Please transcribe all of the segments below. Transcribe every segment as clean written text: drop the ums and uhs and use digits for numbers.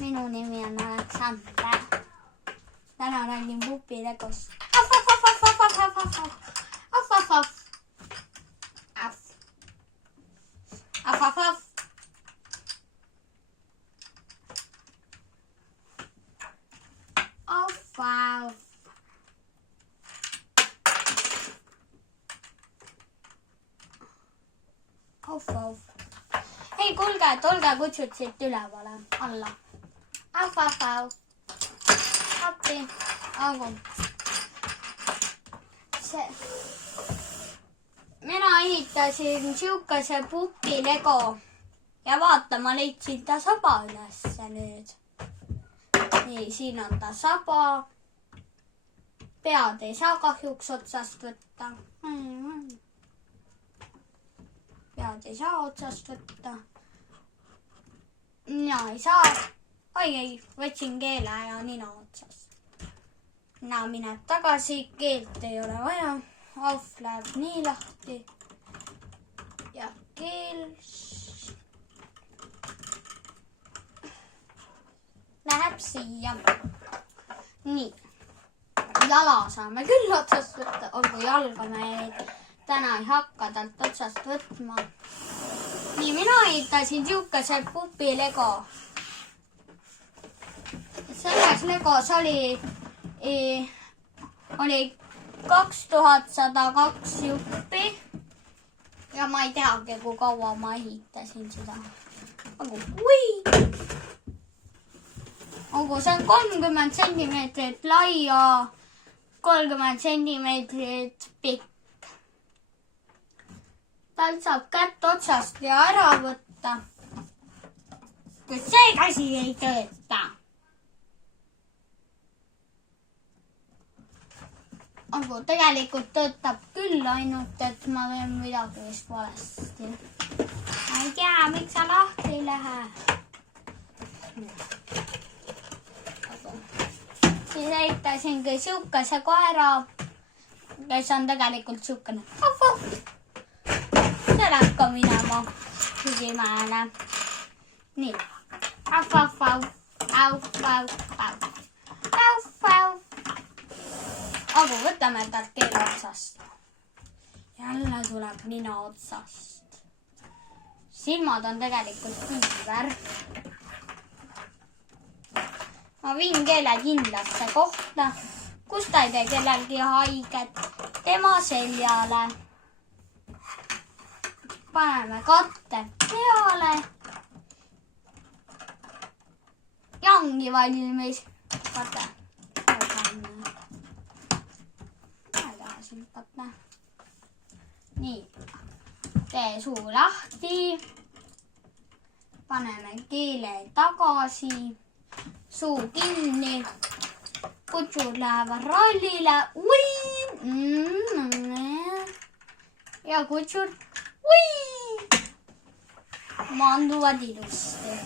Minu nimi on Aleksandra. Täna räägin pupilegost. Hei, kuulge, et olge kutsud siit ülevale, alla. Appi. Mina ehitasin siukese pupilego ja vaata, ma leidsin ta saba ülesse nüüd. Nii, siin on ta saba. Pead ei saa kahjuks otsast võtta. Pead ei saa otsast võtta. Nina ei saa. Oi, võtsin keele ja nina otsast. Nina mineb tagasi, keelt ei ole vaja. Auf läheb nii lahti. Ja keel läheb siia. Nii. Jala saame küll otsast võtta. Olgu, jalga me täna ei hakka talt otsast võtma. Nii, mina ehitasin siukese pupilego. Selles legos oli 2102 juppi. Ja ma ei teagi, kui kaua ma ehitasin seda. Aga see on 30 sentimeetrit laia, 30 sentimeetrit pikk. Tal saab kätt otsast ja ära võtta. Kuid see käsi ei tööta. Aga tegelikult töötab küll, ainult et ma teen midagi vist valesti. Ma ei tea, miks sa lahti ei lähe. Siis ehitasingi siukese koera, kes on tegelikult siukene. See läheb ka minema hügimäele. Nii. Aga võtame talt keele otsast. Jälle tuleb nina otsast. Silmad on tegelikult kiiver. Ma viin keele kindlasse kohta, kus ta ei tee kellelgi haiget. Tema seljale. Paneme katte peale. Ja ongi valmis. Vaata. Nii, tee suu lahti, paneme keele tagasi, suu kinni, kutsud lähevad rallile, ja kutsud maanduvad ilusti.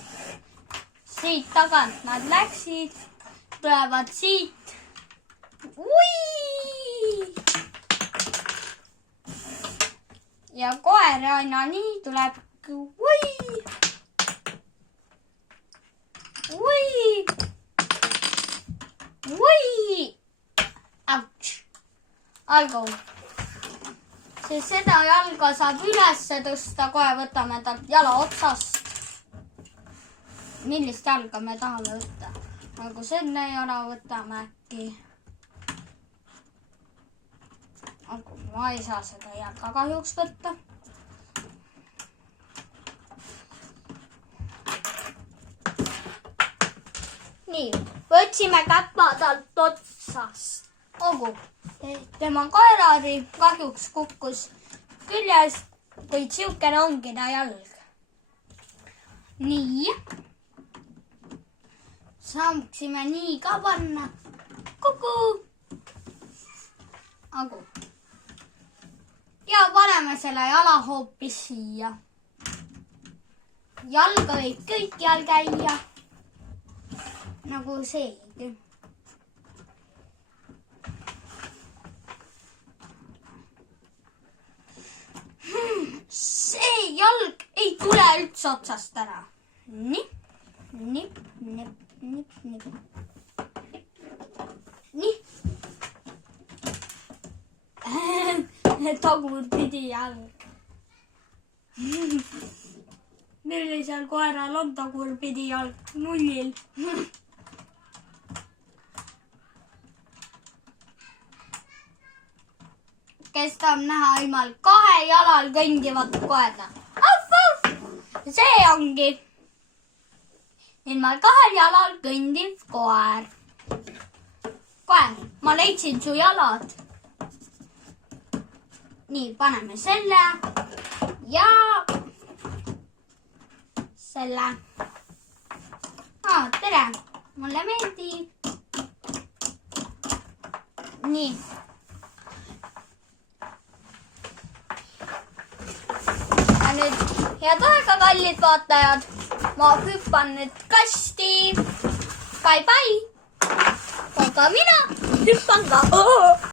Siit tagant nad läksid, tulevad siit, ja koer aina nii tuleb. Algu. Siis seda jalga saab ülesse tõsta. Kohe võtame talt jala otsast. Millist jalga me tahame võtta? Algu selle jala võtame äkki. Algu, ma ei saa seda jalga kahjuks võtta. Nii, võtsime käpa talt otsast. Olgu, tema koerari kahjuks kukkus küljes, kuid siukene ongi ta jalg. Nii. Saaksime nii ka panna. Kuku. Olgu. Ja paneme selle jala hoopis siia. Jalga võib kõikjal käia. Nagu seegi. See jalg ei tule üldse otsast ära. Nii. tagurpidi jalg. Millisel koeral on tagurpidi jalg? 0. Kes tahab näha ilmal 2 jalal kõndivat koerda? See ongi ilmal 2 jalal kõndiv koer. Koer, ma leidsin su jalad. Nii, paneme selle ja selle. Tere, mulle meeldib. Nii. Ja nüüd head aega, kallid vaatajad. Ma hüppan nüüd kasti. Bye bye. Aga mina hüppan ka.